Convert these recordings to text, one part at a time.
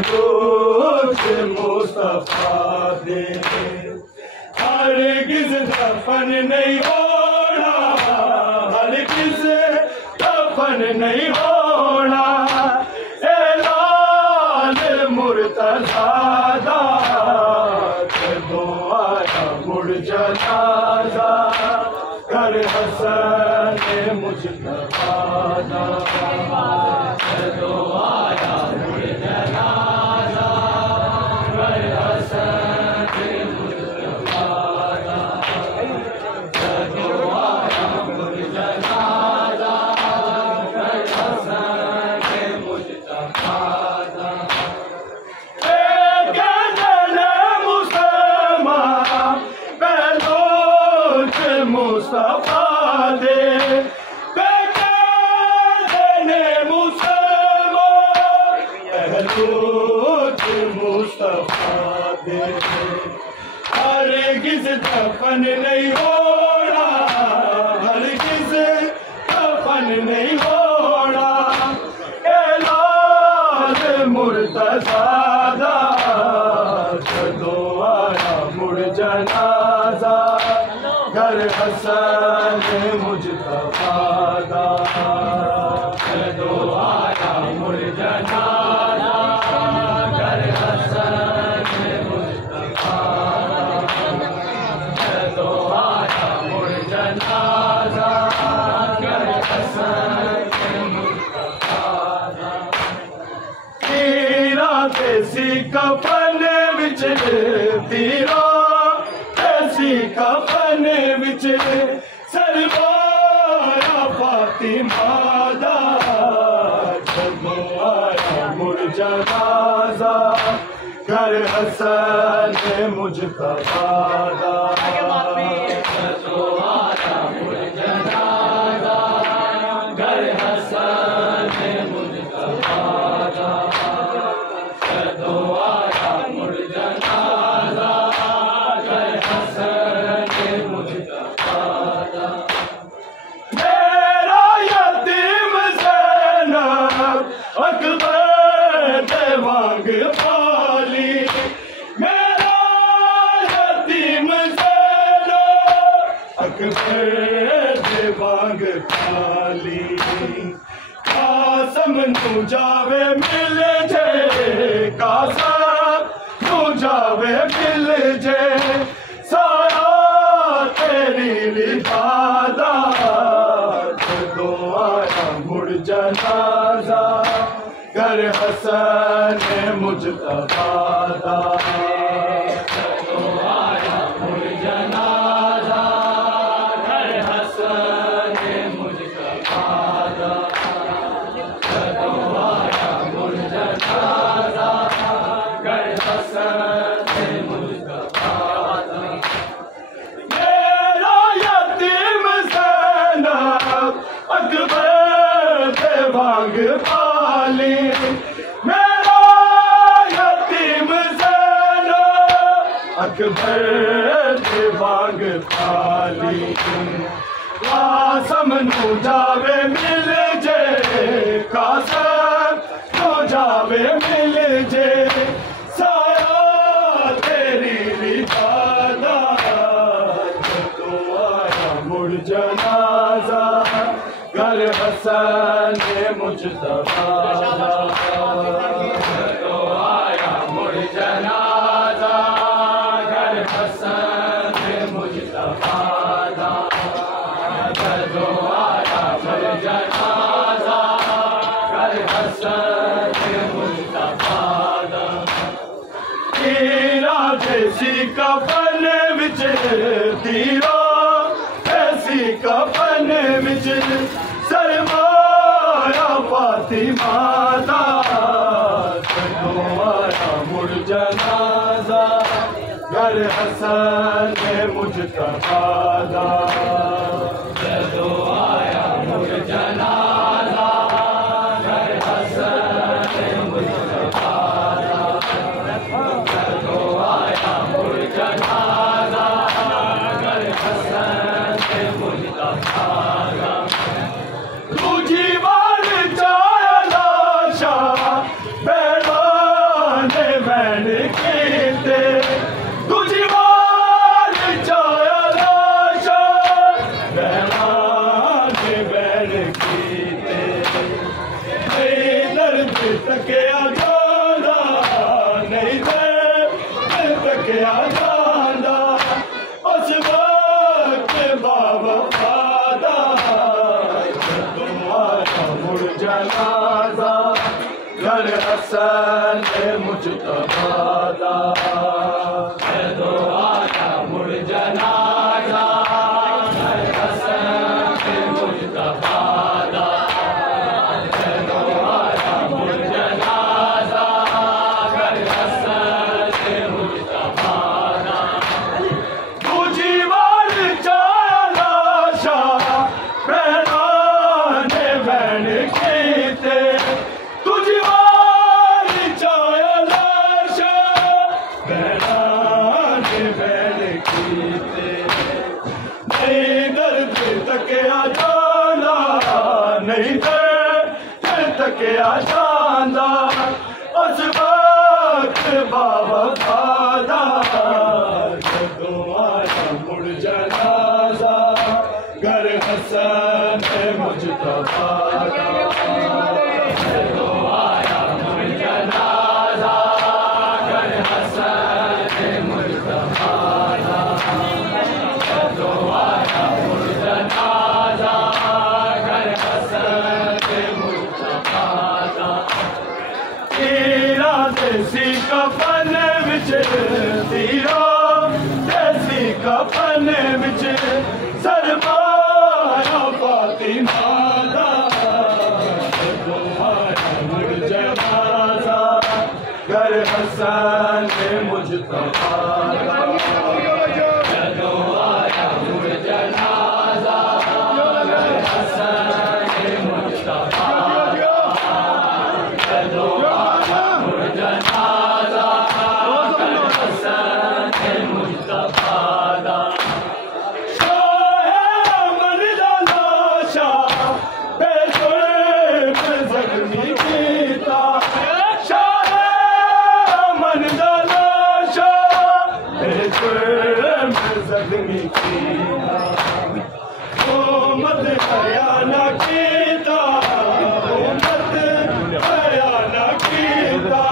बलूच मुस्तफा दे हरगिज़ दफन नहीं होना, हरगिज़ दफन नहीं होना। ऐलान मुर्तज़ा दा जदों आया मुड़ जनाज़ा कर हसन मुजतबा दा जदों आया मुड़ जनाज़ा कर हसन मुजतबा दा जदों आया मुड़ जनाज़ा कर हसन मुजतबा दा। मुस्तफा दे बेकाने मुसलमान बलूच मुस्तफा दे हरगिज़ दफन नहीं होना, हरगिज़ दफन नहीं होना। ऐलान मुर्तज़ा दा जदों आया मुड़ जनाज़ा कर हसन मुजतबा दा जदों आया मुड़ जनाज़ा कर हसन मुजतबा दा जदों आया मुड़ जनाज़ा कर हसन मुजतबा दा। तीरा देसी कफन विच तीरा देसी कफन विच सरवाया फातिमा दा जदों आया मुड़ जनाज़ा कर हसन मुजतबा दा जदों आया मुड़ जनाज़ा कर हसन मुजतबा दा जदों आया मुड़ जनाज़ा कर हसन मुजतबा दा। मेरा यतीम ज़ैनब अकबर दे वांग पाली, मेरा यतीम ज़ैनब अकबर दे वांग पाली। कासम नू जावे मिल जे, कासम नू जावे मिल जे सारा तेरी लिबादा जदों आया मुड़ जनाज़ा कर हसन मुजतबा दा जदों आया मुड़ जनाज़ा कर हसन मुजतबा दा जदों आया मुड़ जनाज़ा कर हसन मुजतबा दा। मेरा यतीम ज़ैनब अकबर दे वांग पाली, मेरा यतीम ज़ैनब अकबर दे वांग पाली। कासम नू जावे मिल जे, कासम नू जावे मिल जे सारा तेरी लिबादा जदों आया मुड़ जनाज़ा कर हसन मुजतबा दा जदों आया मुड़ जनाज़ा कर हसन मुजतबा दा जदों आया मुड़ जनाज़ा कर हसन मुजतबा दा। तीरा देसी कफन विच तीरा देसी कफन विच सरवाया फातिमा दा जदों आया मुड़ जनाज़ा कर हसन मुजतबा दा जदों आया मुड़ जनाज़ा कर हसन मुजतबा दा जदों आया मुड़ जनाज़ा कर हसन मुजतबा दा। दूजी बार चाया लाशा बेड़ा तकिया जाना नहीं दर तकिया जाना उस वक्त बाबा फादा तुम्हारा मुड़ जनाजा घर हसन मुजतबा दा तुम्हारा मुड़ जनाजा घर हसन मुजतबा दा तुम्हारा मुड़ जनाजा घर हसन मुजतबा दा दूजी बार चाला शाह बहनाने बहन कीते दूजी बार चाला शाह बहनाने बहन कीते नहीं दर्द तकिया जाना नहीं दर्द तकिया जाना उस वक्त बाबा फादा तुम्हारा मुड़ जनाजा घर हसन मुजतबा तुम्हारा मुड़ जनाजा घर हसन मुजतबा तुम्हारा मुड़ जनाजा घर हसन मुजतबा तेरा देसी कफन विच तीरा देसी कफन विच सरमाया फातिमा दा तुम्हारा मुड़ जनाजा घर हसन मुजतबा तुम्हारा मुड़ जनाजा घर हसन मुजतबा तुम्हारा मुड़ जनाजा घर हसन मुजतबा मत हरियाणा कीता मत हरियाणा कीता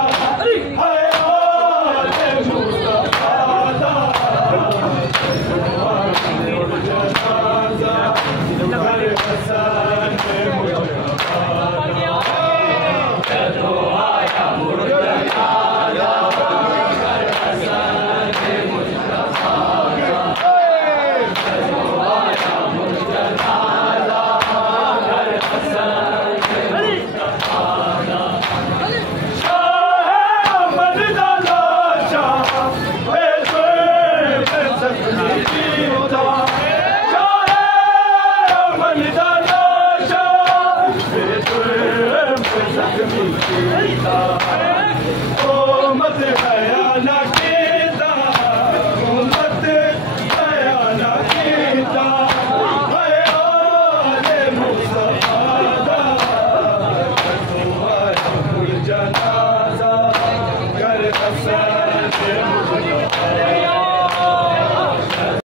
हयात मुस्तफा दा मुड़ जनाजा घर हसन मुजतबा दा आया मुड़ जनाजा घर हसन मुजतबा Hey!